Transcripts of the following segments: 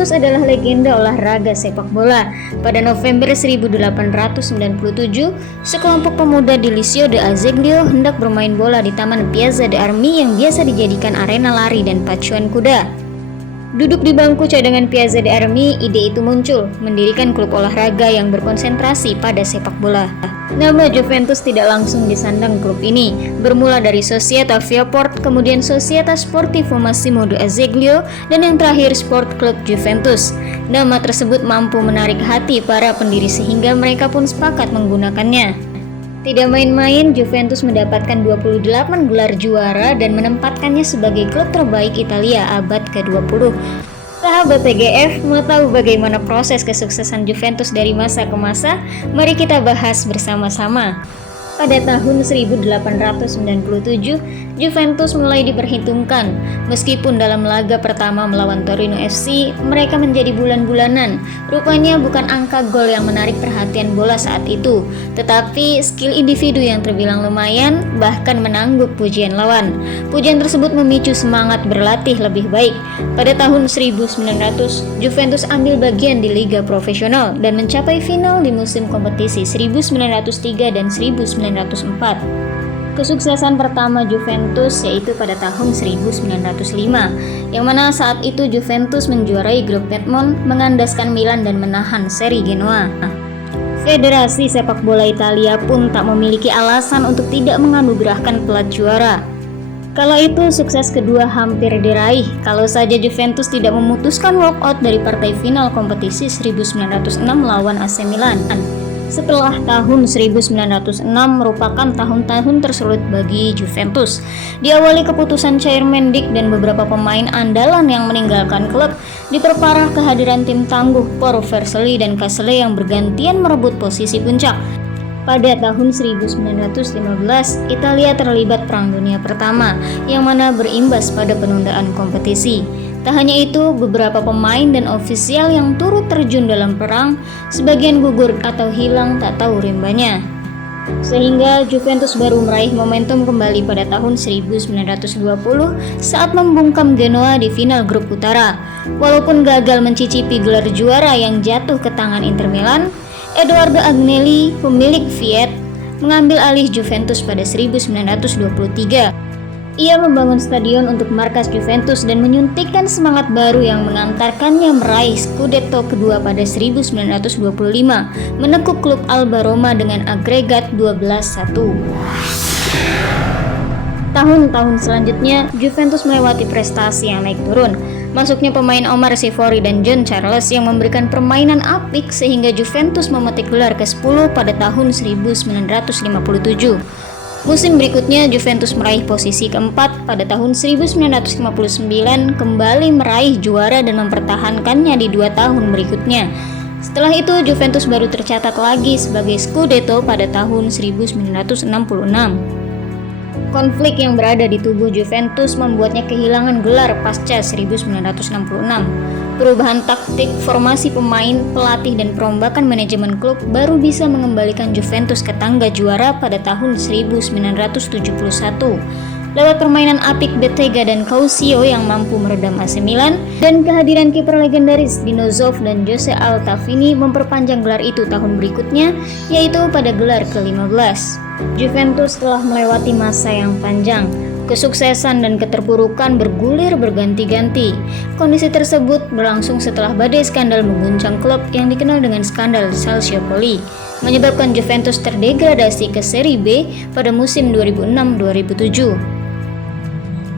Juventus adalah legenda olahraga sepak bola. Pada November 1897, sekelompok pemuda di Liceo de Azeglio hendak bermain bola di Taman Piazza de Armi yang biasa dijadikan arena lari dan pacuan kuda. Duduk di bangku cadangan Piazza de Armi, ide itu muncul, mendirikan klub olahraga yang berkonsentrasi pada sepak bola. Nama Juventus tidak langsung disandang klub ini, bermula dari Società Viaport, kemudian Società Sportivo Massimo de Azeglio, dan yang terakhir Sport Club Juventus. Nama tersebut mampu menarik hati para pendiri sehingga mereka pun sepakat menggunakannya. Tidak main-main, Juventus mendapatkan 28 gelar juara dan menempatkannya sebagai klub terbaik Italia abad ke-20. Sahabat TGF, mau tahu bagaimana proses kesuksesan Juventus dari masa ke masa? Mari kita bahas bersama-sama. Pada tahun 1897, Juventus mulai diperhitungkan. Meskipun dalam laga pertama melawan Torino FC, mereka menjadi bulan-bulanan. Rupanya bukan angka gol yang menarik perhatian bola saat itu, tetapi skill individu yang terbilang lumayan, bahkan menangguk pujian lawan. Pujian tersebut memicu semangat berlatih lebih baik. Pada tahun 1900, Juventus ambil bagian di Liga Profesional dan mencapai final di musim kompetisi 1903 dan 1904. Kesuksesan pertama Juventus yaitu pada tahun 1905, yang mana saat itu Juventus menjuarai grup Piedmont, mengandaskan Milan dan menahan seri Genoa. Federasi sepak bola Italia pun tak memiliki alasan untuk tidak menganugerahkan pelat juara. Kala itu sukses kedua hampir diraih kalau saja Juventus tidak memutuskan walkout dari partai final kompetisi 1906 lawan AC Milan. Setelah tahun 1906 merupakan tahun-tahun tersulit bagi Juventus. Diawali keputusan Chairman Dick dan beberapa pemain andalan yang meninggalkan klub, diperparah kehadiran tim tangguh Por Vercelli dan Casale yang bergantian merebut posisi puncak. Pada tahun 1915, Italia terlibat Perang Dunia Pertama, yang mana berimbas pada penundaan kompetisi. Tak hanya itu, beberapa pemain dan ofisial yang turut terjun dalam perang, sebagian gugur atau hilang tak tahu rimbanya. Sehingga Juventus baru meraih momentum kembali pada tahun 1920 saat membungkam Genoa di final grup utara. Walaupun gagal mencicipi gelar juara yang jatuh ke tangan Inter Milan, Edoardo Agnelli, pemilik Fiat, mengambil alih Juventus pada 1923. Ia membangun stadion untuk markas Juventus dan menyuntikkan semangat baru yang mengantarkannya meraih Scudetto kedua pada 1925, menekuk klub Alba Roma dengan agregat 12-1. Tahun-tahun selanjutnya, Juventus melewati prestasi yang naik turun. Masuknya pemain Omar Sivori dan John Charles yang memberikan permainan apik sehingga Juventus memetik gelar ke-10 pada tahun 1957. Musim berikutnya Juventus meraih posisi keempat. Pada tahun 1959 kembali meraih juara dan mempertahankannya di 2 tahun berikutnya. Setelah itu Juventus baru tercatat lagi sebagai Scudetto pada tahun 1966. Konflik yang berada di tubuh Juventus membuatnya kehilangan gelar pasca 1966. Perubahan taktik, formasi pemain, pelatih, dan perombakan manajemen klub baru bisa mengembalikan Juventus ke tangga juara pada tahun 1971. Lewat permainan apik Bettega dan Causio yang mampu meredam AC Milan, dan kehadiran kiper legendaris Dino Zoff dan Jose Altafini memperpanjang gelar itu tahun berikutnya, yaitu pada gelar ke-15. Juventus telah melewati masa yang panjang. Kesuksesan dan keterpurukan bergulir berganti-ganti. Kondisi tersebut berlangsung setelah badai skandal mengguncang klub yang dikenal dengan skandal Calciopoli, menyebabkan Juventus terdegradasi ke Serie B pada musim 2006-2007.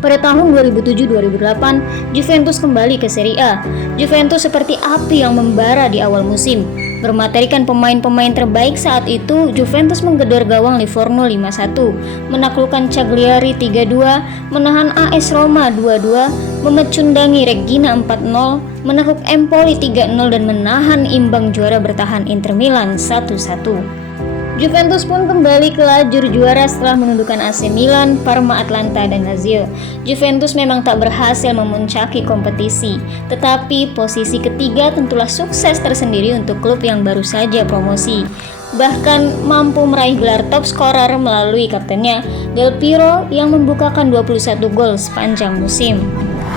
Pada tahun 2007-2008, Juventus kembali ke Serie A. Juventus seperti api yang membara di awal musim. Bermaterikan pemain-pemain terbaik saat itu, Juventus menggedor gawang Livorno 5-1, menaklukkan Cagliari 3-2, menahan AS Roma 2-2, memecundangi Reggina 4-0, menakluk Empoli 3-0 dan menahan imbang juara bertahan Inter Milan 1-1. Juventus pun kembali ke lajur juara setelah menundukkan AC Milan, Parma, Atlanta, dan Lazio. Juventus memang tak berhasil memuncaki kompetisi, tetapi posisi ketiga tentulah sukses tersendiri untuk klub yang baru saja promosi. Bahkan mampu meraih gelar top scorer melalui kaptennya Del Piero yang membukakan 21 gol sepanjang musim.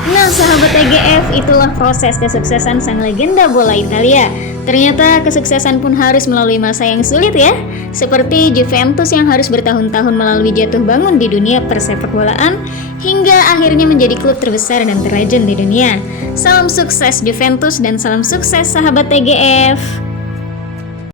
Nah, sahabat TGF, itulah proses kesuksesan sang legenda bola Italia. Ternyata kesuksesan pun harus melalui masa yang sulit ya. Seperti Juventus yang harus bertahun-tahun melalui jatuh bangun di dunia persepakbolaan hingga akhirnya menjadi klub terbesar dan terlegend di dunia. Salam sukses Juventus dan salam sukses sahabat TGF.